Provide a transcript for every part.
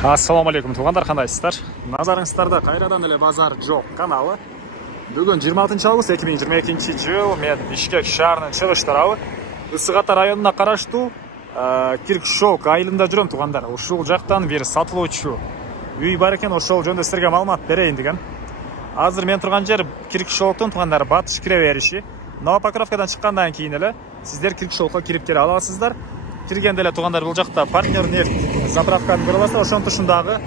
Ассаламу алейкум туғандар, қандайсыздар? Назарыңыздарда қайрадан эле базар жоқ каналы. Бүгін 26 август 2022 жыл мен Бишкек шаарынын чыгыш тарабы Ысык Ата районуна караштуу Киркшок айылында жүрөм туғандар. Ушул жактан бир сатылуучу үй бар экен, ошол жөнүндө силерге маалымат берейин деген. Азыр мен турган жер Киркшоктун туғандар батыш кире бериши. Новопокровкадан чыккандан кийин эле сиздер Киркшокко кирип келе аласыздар. Киргенде эле туғандар бул жакта партнер нефть заправканы көрүп аласыздар. Ошонун тушундагы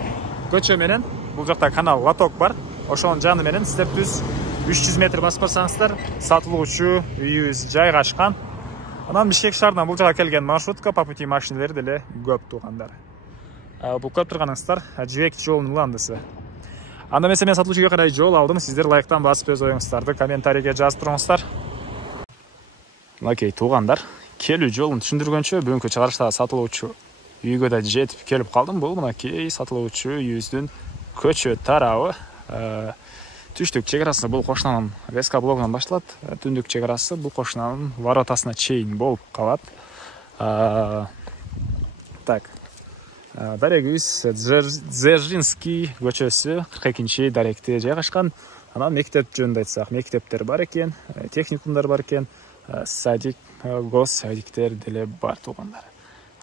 көчө менен бул жакта канал лоток бар. Ошонун жаны менен сиздер түз 300 метр басып барсаңыздар сатылуучу үйүбүз жайгашкан. Анан Бишкек шаарынан бул жака келген маршрутка по пути машиналер деле көп туғандар. Бул көрүп турганыңыздар Жибек жолунун уландысы. Анда эмесе мен сатылуучуга карай жол алдым. Сиздер лайктан басып өз оюңуздарды комментарийге жазып туруңуздар. Окей, туғандар. Келүү жолун түшүндүргөнчө бүгүнкү чыгарышта сатылуучу үйгө да жетип келип калдым. Бул мынакей сатылуучу үйүбүздүн көчө тарабы. Түштүк чек арасы бул кошунанын ВСК блогунан башталат. Түндүк чек арасы бул кошунанын воротасына чейин болуп калат. Так. Дарегибиз Дзержинский көчөсү 42 даректе жайгашкан. Анан мектеп жөнүндө айтсак, мектептер бар экен, техникумдар бар экен, садик, гос садиктер деле бар туғандар.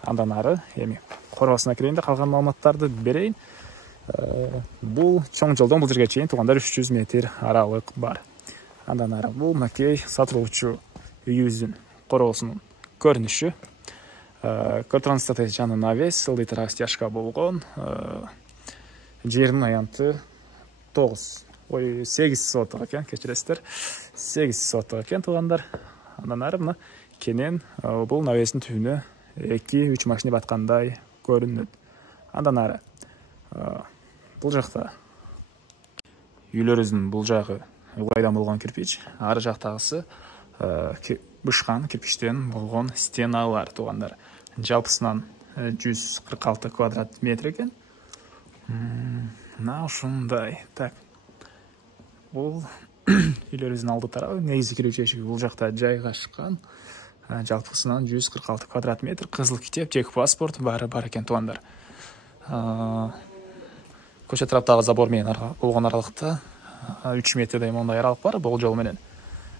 Андан ары эми коросуна кирейин да калган маалыматтарды берейин. Бул чоң жолдон бул жерге чейин туғандар 300 метр аралык бар. Андан ары бул макей сатылуучу үйүбүздүн короосунун көрүнүшү. Көртранстаты жанына вес, ылдыйтыра стяжка болгон. Жердин аянты 8 соток экен, кечиресиздер. 8 соток экен туғандар. Андан ары мына кенен бул навестин түбүнө 2-3 машина баткандай көрүнөт. Андан ары бул жакта үйлөрүбүздүн бул жагы ылайдан болгон кирпич, ары жактагысы бышкан кирпичтен болгон стеналар туғандар. Жалпысынан 146 квадрат метр экен. Мына ушундай. Так. Бул үйлөрүбүздүн алды тарабы, негизги кирүүчү эшиги бул жакта жайгашкан. Жалпысынан 146 квадрат метр, кызыл китеп, чек паспорт баары бар экен туғандар. Көчө тараптагы забор менен болгон аралыкта 3 метрдей мондай аралык бар бул жол менен.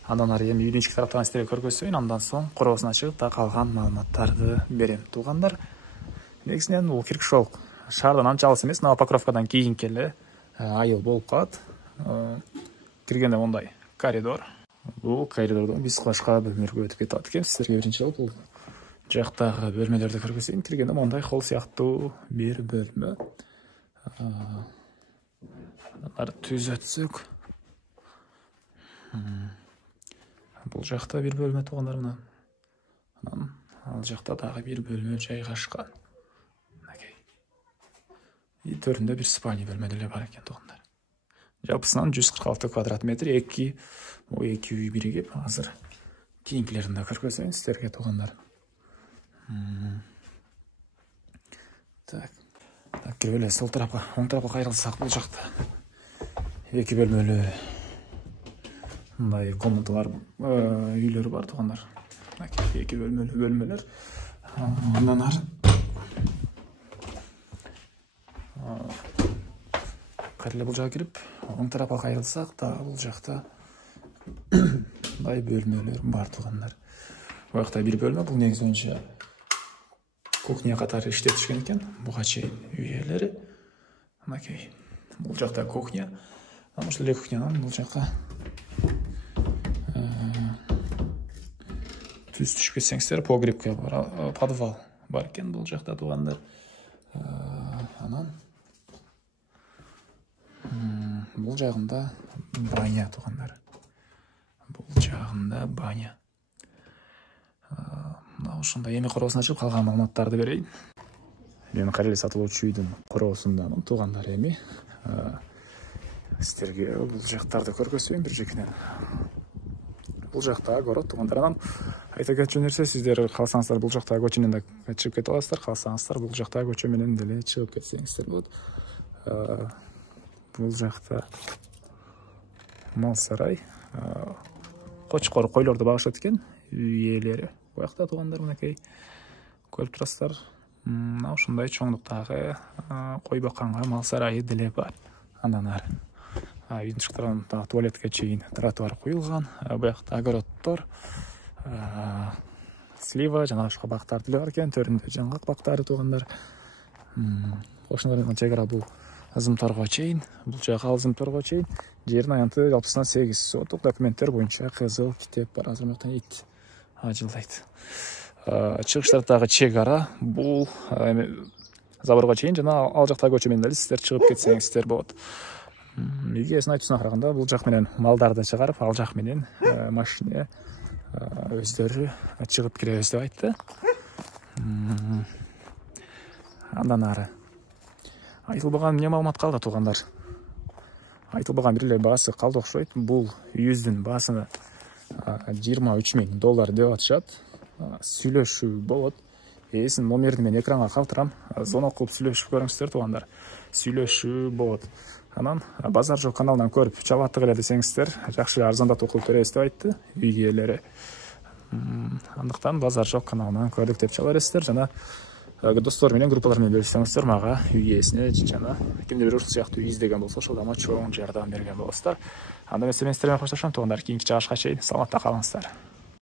Андан ары эми үйдүн ички тараптагы сиздерге көргөзөйүн, андан соң короосуна чыгып да калган маалыматтарды берем туғандар. Негизинен бул Киркшок шаардан анча алыс эмес, Новопокровкадан кийинки эле айыл болуп калат. Киргенде мондай коридор. Бул коридордон биз клашка бөлмөлөргө өтүп кетип аткенбиз. Сиздерге биринчи жолу бул жактагы бөлмөлөрдү көргөзөйүн. Киргенде мондай холл сыяктуу бир бөлмө. Ары түз өтсөк. Бул жакта бир бөлмө туғандар мына. Анан ал жакта дагы бир бөлмө жайгашкан. И төрүндө бир спальня бөлмө деле бар экен туғандар. Жалпысынан 146 квадрат метр, 2 үй биригип, азыр кийинкилерин да көргөзөйүн сиздерге туғандар. Так. Так, кирип эле сол тарапка, оң тарапка кайрылсак, бул жакта 2 бөлмөлүү мындай комнаталар, үйлөр бар туғандар. 2 бөлмөлүү бөлмөлөр. Андан ары кайрылып бул жака кирип, оң тарапка кайрылсак да бул жакта мындай бөлмөлөр бар туғандар. Бул жакта бир бөлмө, бул негизи боюнча кухня катары иштетишкен экен. Буга чейин үй ээлери. Мынакей. Бул жакта кухня. Ушул эле кухнянан бул жака түз түшүп кетсеңиздер, погребке бар, подвал бар экен бул жакта туғандар. Анан бул жагында баня туғандар. Бул жагында баня. Ошондой эми короосуна чыгып калган маалыматтарды берейин. Мен кайра эле сатылуучу үйдүн короосундамын туғандар эми. Сиздерге бул жактарды көргөзөйүн бир жекинен. Бул жактагы город туғандар. Анан айта кетчү нерсе, сиздер калсаңыздар бул жактагы көчөнөн да чыгып кете аласыздар, калсаңыздар бул жактагы көчө менен деле чыгып кетсеңиздер болот. Бул жакта мал сарай, кочкор койлорду багыштап экен үй ээлери. Бул жакта туғандар мынакей көрүп турасыздар. ушундай чоңдуктагы кой бакканга мал сарайы деле бар. Андан ары үйдүн тышкырынан туалетке чейин тротуар куюлган. Буякта огороддор, слива жана башка бактар деле бар экен. Төрүндө жаңгак бактары туугандар. Кошуналарга чек ара бул ызымторго чейин, бул жагы ызымторго чейин. Жердин аянты 68 соттук документтер боюнча кызыл китеп бар. Азыр мактан ит ажылдайт. Чыгыш тараптагы чек ара бул заборго чейин жана ал жактагы көчө менен эле сиздер чыгып кетсеңиздер болот. Ийгесин айтуусуна караганда бул жак менен малдарды чыгарып, ал жак менен машина өздөрү чыгып киребиз деп айтты. Андан ары айтылбаган эмне маалымат калды туугандар? Айтылбаган бир эле баасы калды окшойт. Бул үйүздүн баасына $23,000 деп атышат. Сүйлөшүү болот. Эсин номерди мен экранга калтырам. Звонок кылып сүйлөшүп көрүңүздөр туугандар. Сүйлөшүү болот. Анан Базар Жок каналынан көрүп чабаттык эле десеңиздер, жакшы арзандатып кылып беребиз деп айтты үй ээлери. Андыктан Базар Жок каналынан көрдүк деп чала бересиздер жана достор менен группалар менен бөлүшсөңүздөр мага үй ээсине жана кимдир ушул сыяктуу үй издеген болсо ошол дагы чоң жардам берген болосуздар. Анда мен сиздер менен коштошом туугандар. Кийинки чыгышка чейин саламатта калыңыздар.